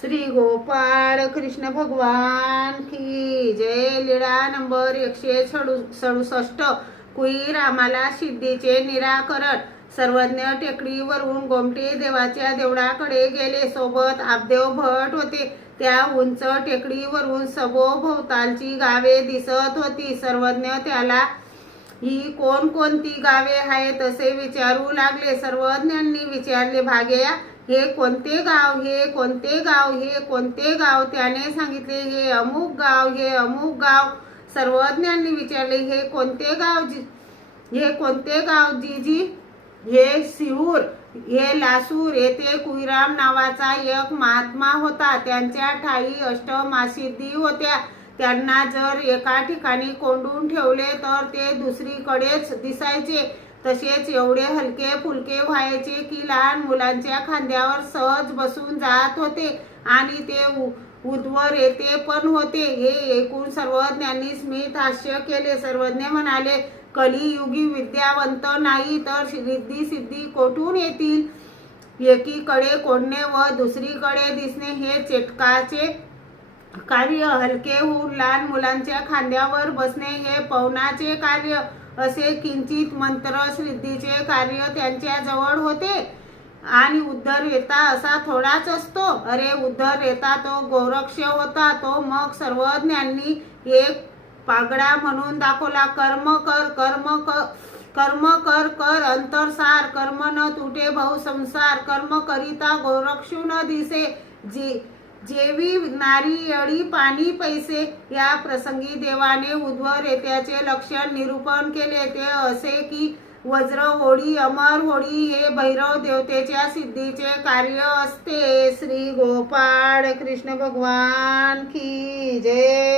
श्री गोपाळ कृष्ण भगवान की जय। लीळा नंबर 167। कुई रामाला सिद्धीचे निराकरण। सर्वज्ञ टेकडीवरून गोमटे देवाच्या देवळाकडे गेले। सोबत आपदेव भट होते। त्या उंच टेकडीवरून सभोवतालची गावे दिसत होती। सर्वज्ञ त्याला ही कोणकोणती गावे आहेत असे विचारू लागले। सर्वज्ञांनी विचारले, भाग्या हे कोणते गाव, हे कोणते गाव, हे कोणते गाव? त्याने सांगितले, हे अमुक गाव, हे अमुक गाव। सर्वज्ञांनी विचारले, हे कोणते गाव, हे कोणते गाव जीजी? हे सिहूर, हे लासूर। येथे कुईराम नावाचा एक महात्मा होता। त्यांच्या ठाई अष्टमासिद्धी होत्या। त्यांना जर एका ठिकाणी कोंडून ठेवले तर ते दुसरीकडेच दिसायचे। तसेच एवढे हलके फुलके व्हायचे की लहान मुलांच्या खांद्यावर सहज बसून जात होते आणि ते उद्वर येते पण होते। हे ऐकून सर्वज्ञांनी स्मित हास्य केले। सर्वज्ञ म्हणाले, कलियुगी विद्यावंत नाही तर रिद्धी सिद्धी कोठून येतील? एकीकडे कोंडणे व दुसरीकडे दिसणे हे चेटकाचे कार्य, हलके होऊन लहान मुलांच्या खांद्यावर बसणे हे पवनाचे कार्य। असे किंचित मंत्र सिद्धीचे कार्य त्यांच्या जवळ होते आणि उद्धरवेता असा थोडाच असतो। अरे उद्धरवेता तो गोरक्ष होता। तो मग सर्वज्ञांनी एक पागडा म्हणून दाखवला। कर्म कर, कर्म कर, कर्म कर कर अंतरसार, कर्म न तुटे भाऊ संसार, कर्म करिता गोरक्षु न दिसे, जेवी नारी येळी पाणी पैसे। या प्रसंगी देवाने उद्धवरेत्याचे लक्षण निरूपण केले। ते असे की वज्र होळी, अमर होळी हे भैरव देवतेच्या सिद्धीचे कार्य असते। श्री गोपाळ कृष्ण भगवान की जय।